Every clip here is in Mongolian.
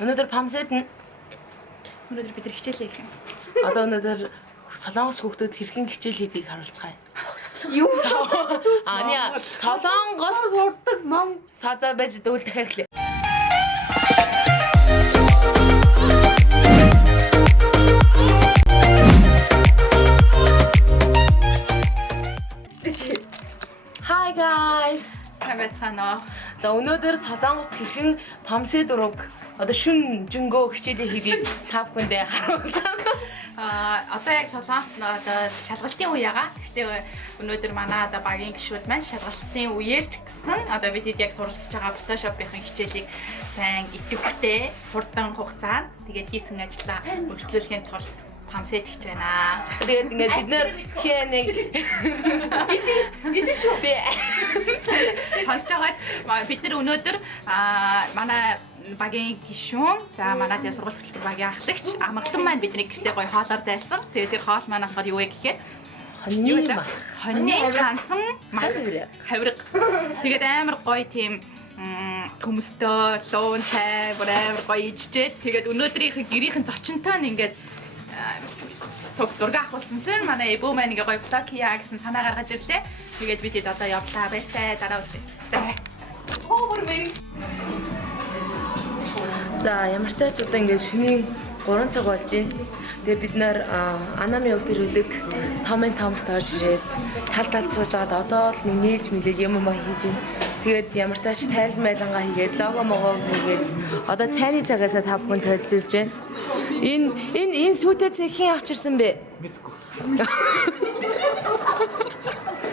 Өнөөдөр памсэд нь Өнөөдөр бид хичээлээ хийх юм. одоо өнөөдөр Солонгос хүүхдүүд хэрхэн хичээл хийдгийг харуулцгаая. Юу? Аниа Солонгос урдаг мам саада байж дүүл дахиад хэлээ. Hi guys. Савэцано. За өнөөдөр Солонгост хэрхэн памсэд ураг одоо шүн жингөө хичээлээ хийдгийг та бүхэндээ харууллаа. Одоо яг Солонгост одоо шалгалтын үе ягаа. Гэхдээ өнөөдөр манай одоо багийн гишүүд маань шалгалтын үеэр ч гэсэн одоо бид яг суралцж байгаа Photoshop-ийн хичээлийг сайн идэвхтэй хурдан хугацаанд тэгээд хийсэн ажлаа өргөжлүүлэхийн тулд памсэд хийж байна. Тэгээд ингээд бид нэр хийнэ. Эдэн шүү бэ. Сонсож байгаа бид нар өнөөдөр манай багийн гишүүн за манай тэгээ сургууль хөтөлбөр багийн ахлагч амгалан маань бидний гэртээ гоё хоолоор дайлсан. Тэгээд тэр хоол маань болохоор юу вэ гэхээр хоньны чансан хавирга. Тэгээд амар гоё тийм төмөстэй луунтай бүр амар гоё ижжээд тэгээд өнөөдрийнх гэрийнхэн зочинтой нь ингээд зураг авахулсан чинь манай эбүү маань ингээ гоё блог хийя гэсэн санаа гаргаж ирлээ. Тэгээд бид одоо явлаа баяртай дараа үзье. За ямар ч тач одоо ингээд шөнийн 3 цаг болж байна. Тэгээ бид нэр анамын өдөр өдөг Том Томс тааж ирээд тал сууж байгаад одоо л нэг нээж мэлээд юм хийж байна. Тэгээд ямар ч тач тайл майлангаа хийгээд лого могоо хийгээд одоо цайны цагаасаа та бүхэн тойлжулж байна. Энэ сүйтэй цай хэн авчирсан бэ? Мэдгүй.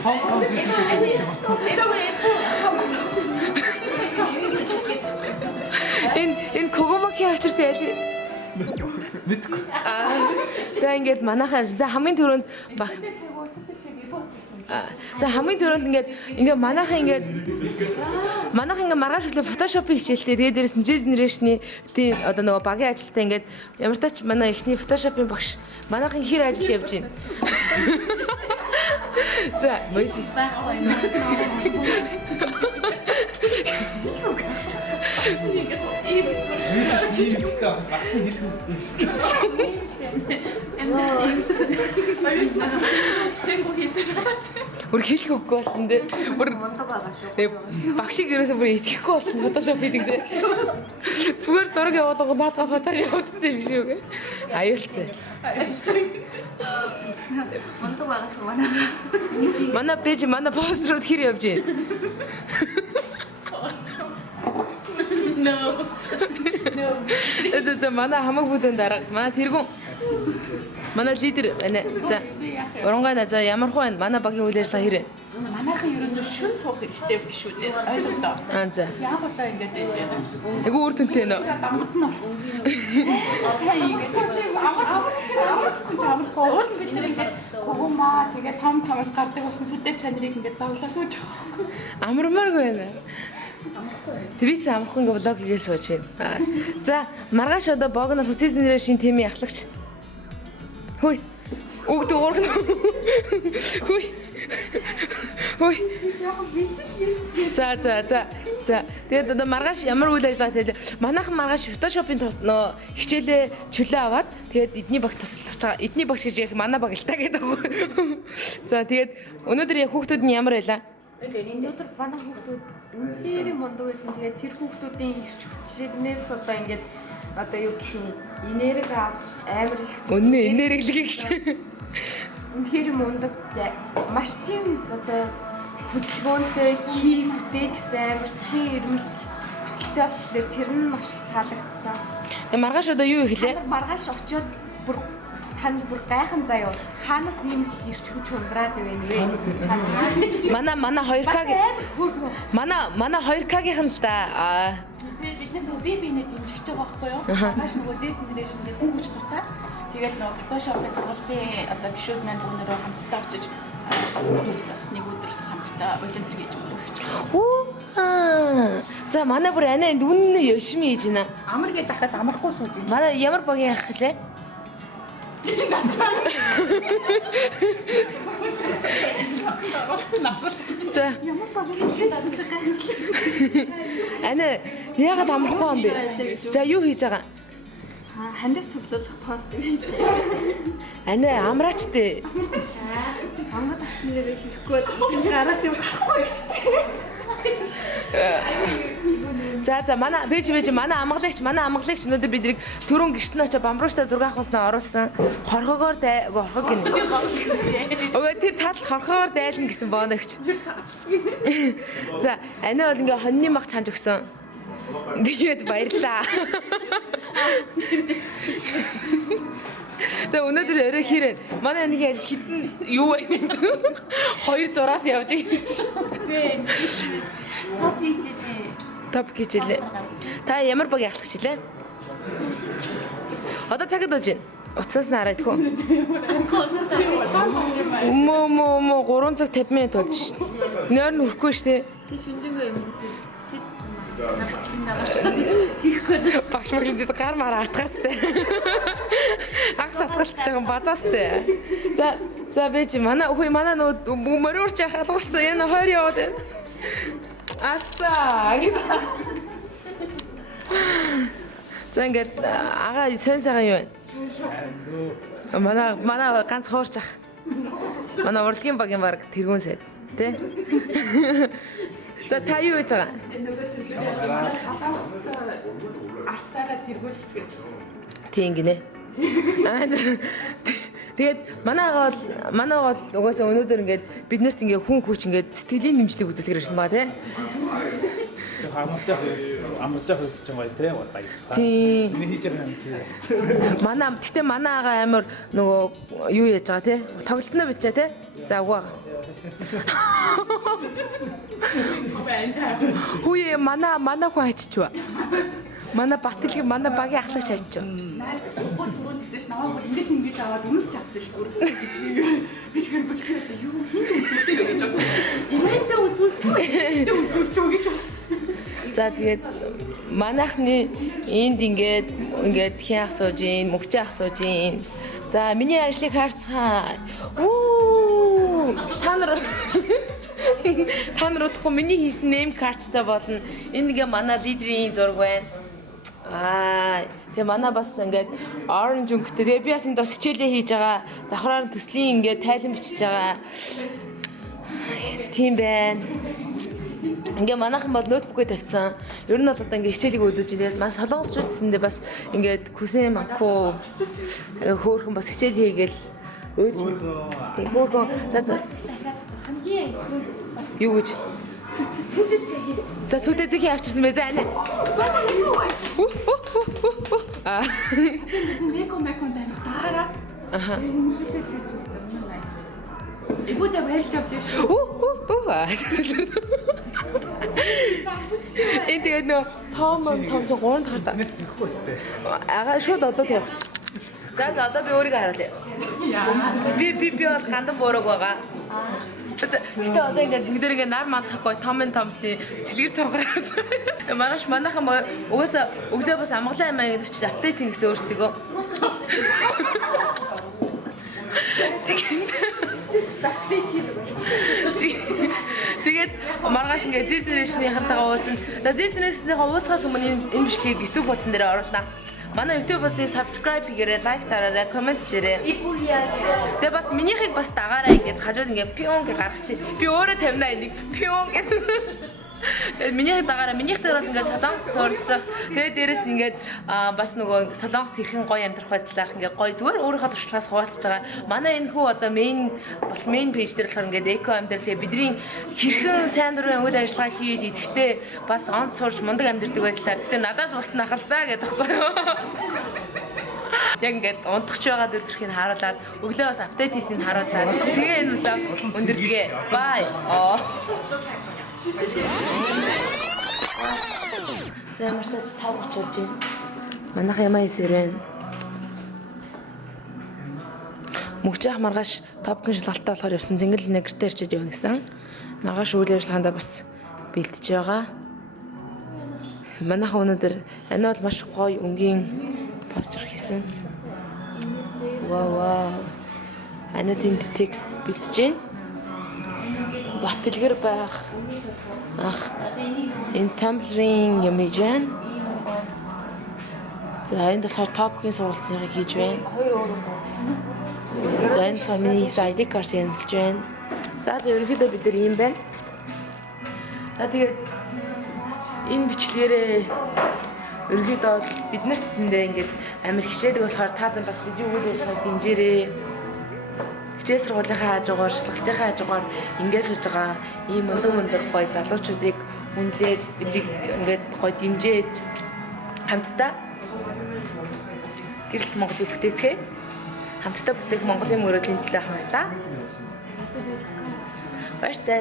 Том сүйтэй. Энэ когомок хэн авчирсан яа? Мэдгүй. За ингээд манайхаа за хамгийн түрүүнд за хамгийн түрүүнд ингээд манайхаа ингээд маргааш өглөө Photoshop-ийн хичээлтэй тэгээд дээрээс нь Generation-ийн тийм одоо нөгөө багийн ажилтаа ингээд ямар тач манай ихний Photoshop-ийн багш манайхын хэр ажил явж байна. За мөж байхгүй юм. Бүр хэлэх үгүй болсон дээ. Бүр мундаг байгаа шүү. Багшиг ерөөсөө бүр итгэхгүй болсон Photoshop хийдэг дээ. Зүгээр зураг явуулдаг наадга Photoshop хийдэг юм шүү. Аюултай. Мундаг байгаа шүү манай. Манай пэйж манай пострууд хэр явж байна? No. Это манай хамаг бүдэн дараа манай тэргүүн манай лидер байна. За урангай за ямар хөө байна? Манай багийн үйл ажиллагаа хэрэг? Манайхан ерөөсөө шүн суух хэрэгтэй биш үү дээ. Ойлголоо. За. Яг одоо ингэж ээж байна. Айгу үр дүнтэй нөө. Амт нь орцсон. Сайн ингэж амтсан ч амархгүй. Уул бид нэр ингэж когомаа тэгээ Томс гардаг болсон сүдэ цанирыг ингэж зовлоо сууж байгаа. Амармааргүй байна. Твиц амархан ингээ блог хийгээ сууж байна. За маргааш одоо богно хүсэзнэрээ шин тэмээ ахлагч. Хөөе. Өгдө уурган. Хөөе. Хөөе. За. Тэгээд одоо маргааш ямар үйл ажиллагаа хийлээ? Манайхан маргааш Photoshop-ийн нөө хичээлээ чөлөө аваад тэгээд эдний багт туслаж байгаа. Эдний багш гэж яг манай баг л та гэдэг. За тэгээд өнөөдөр яг хүүхдүүд нь ямар байлаа? Өнөөдөр манай хүүхдүүд үнээр мундаг байсан. Тэгээд тэр хүүхдүүдийн ирч хүчнээс одоо ингээд одоо юу гэх юм энерги авч амар их өнөө энерги гэж. Үнээр мундаг маш тийм одоо хөдөлгөөнтэй хийхтэй гэсэн амар чин ирмэл хүсэлтэй болохоор тэр нь маш их таалагдсан. Тэгээ маргааш одоо юу ихлээ? Маргааш очиод бүр танд бүр гайхан заяа. Хаанаас ийм ирч хүч ундраад байна вэ? Манай 2K-гийн манай 2K-гийн л да. Тэгээд бид нэг биенээ дэмжиж байгаа байхгүй юу? Маш нөгөө Generation гэдэг хүч дуртай. Тэгээд нөгөө Photoshop-ын сургуулийн одоо гишүүд маань өнөрөө хамтдаа очиж бас нэг өдөр хамтдаа уулзалт хийж өгч байгаа. За манай бүр анаа энд үнэн ёшми хийж байна. Амар гээд дахад амархгүй сууж байна. Манай ямар багийн ах гэлээ? За. Ямар багийн гайхалтай шүү. Ана Яагаад амрахгүй юм бэ? За юу хийж байгаа? Хандив цуглуулах пост хийж. Ане амраач дээ. Амгад арсан нэрээ хийхгүй чинь гараас юм гарахгүй шүү дээ. За манай бэж манай амгалагч өнөөдөр биднийг түрүүн гэртэн очиж бамрууштай 6 ахуснаа оруулсан. Хорхогоор хорхог гинэ. Өгөө тэр цаалт хорхогоор дайлна гэсэн бооногч. За ане бол ингээ хоньны мах чанж өгсөн. Тэгээд баярлаа. За өнөөдөр орой хэрэг манай нэг ажил хитэн юу байна гэдэг. 2 зураас явж байгаа шүү. Топ хийжээ. Та ямар баг яхлагч илээ? Одоо цагт болж байна. Уцаас нь хараад хөө. Мо 3 цаг 50 минут болж шин. Нойр нь хүрхгүй шүү дээ. Тий шинжэнгөө юм. Багш магшд гар мараа атгастай. Агс атгалж байгаа базаастай. За бэж манай нөө мөрөөрч халгалцсан энэ 20 яваад байна. Асаа. За ингээд ага сайн юу вэ? Манай ганц хоорч ах. Манай урлагийн багийн баг тэргүүн сайд тий. Та юу гэж байгаа? Артаараа тэргүүлж гэж. Тийм гинэ. Тэгээд манай бол угаасаа өнөөдөр ингээд биднээс ингээд хүн хүч ингээд сэтгэлийн нэмжлэг үзүүлэхээр ирсэн баа тий. Амарч хэлж байгаа тийм баярлалаа. Тийм. Миний хийж байгаа юм тийм. Манай ага амар нөгөө юу яаж байгаа тий? Тоглолтноо бичээ тий? За угаа. Хүйе манай хүн хайччихва. Манай Батлыг манай багийн ахлагч хайчив. Гол түрүүн гэсэн чинь намайг ингэж аваад үнс чавсан шүү дээ. Би тэгэхээр юу гэж бодсон. Имэнтэ усүүлч гэж болсон. За тэгээд манайхны энд ингээд хин ах сууж ийн, мөгчөө ах сууж ийн. За миний ажлыг хайрцгаа. Та нар удахгүй миний хийсэн нэм карттай болно. Энэ ингээ манай лидерийн зураг байна. Тэгээ манай бас ингээд orange өнгөтэй. Тэгээ би бас энэ дос хичээлээ хийж байгаа. Давхраар төслийн ингээд тайлан бичиж байгаа. Тийм байна. Ингээ манайхан бол ноутбукээ тавьсан. Ер нь бол одоо ингээ хичээлийг өөлөж ингээд маш солонгосч үсэндээ бас ингээд күсэн манку хөөхөн бас хичээл хийгээл хөөхөн за хамгийн юу гэж за сүтэ зэхий авчирсан бай за ане. Мекон таараа. Аха. Сүтэ зэхийсэн юм найс. Игүүтэй байлж авдаг. Энэ тэгээд нөө томсон 3 дахь Нэг ихгүй өстэй. ага шууд одоо тавьчих. За одоо би өөрийгөө харуулъя. Би бол гандан буураг байгаа. Гэтэ одоо ингээд бүгдээр ингээд нар мандахгүй томсын цэлгэр цогроо. Манайхан угаасаа өглөө бас амгалан аймаг очиж апдейт хийх гэсэн өөрсдөө. Тэгээд маргааш ингээд Z-Generation-ийнхантайгаа уулзсан. За Z-Generation-ийнхаа уулзахаас өмнө энэ бичлэгийг YouTube хуудсан дээр оруулнаа. Манай YouTube бас subscribe хийгээрэй, лайк дараарай, коммент хийрэй. Тэгээ бас минийхийг бас дагаарай ингээд хажууд ингээд пион гэж гаргачих. Би өөрөө тавина энийг пион гэдэг. Тэгээд минийхийг дагаарай. Минийх дээр бол ингээд солонгос зурцах. Тэгээд дээрэс нь ингээд бас нөгөө солонгост хэрхэн гоё амьдрах байдлаар ингээд гоё зүгээр өөрийнхөө туршлагаас хуваалцаж байгаа. Манай энэ хүү одоо main page дээр болохоор ингээд эко амьдрал тэгээ бидний хэрхэн сайн дурын үйл ажиллагаа хийж идэхтэй бас онц сурж мундаг амьдрдаг байдлаар. Тэгээ надаас бас нахаллаа гэдэг багсаа юу. Яг ингээд унтахч байгаа төрхийг харуулад өглөө бас апдейт хийснийг харуулад тэгээ энэ влог өндөрлөгээ. Бай. За ямартай 5:30 болж байна. Манайхан ямаа хийсээр байна. Мөгчөөх маргааш топкын шалгалтаа болохоор явсан зингэл нэгэртэй ирчээд явна гэсэн. Маргааш үйл ажиллагаанд бас бэлтэж байгаа. Манайхан өнөөдөр энэ бол маш гоё өнгийн постэр хийсэн. Вау. Ана тэнд текст бэлтэж байна. Батэлгэр байх. Ах. Энэ Тамплрын юм хийж байна. За энэ болохоор топгийн сургалтыг хийж байна. За энэ болохоор миний ID card янзлж байна. За ерөнхийдөө бид нар ийм байна. За тэгээд энэ бичлэгээрээ ерөнхийдөө бид нарт зэндээ ингээд амар хичээдэг болохоор та нар бас бидний үйл ажиллагаа дэмжээрэй. Хичээл сургуулийнхаа хажуугаар, шалгалтынхаа хажуугаар ингээд сууж байгаа ийм мундаг гоё залуучуудыг үнэлээд бидрийг ингээд гоё дэмжиж хамтдаа гэрэлт Монголыг бүтээцгээе. Хамтдаа бүтээх Монголын мөрөөдлийн төлөө хамтдаа. Баяртай.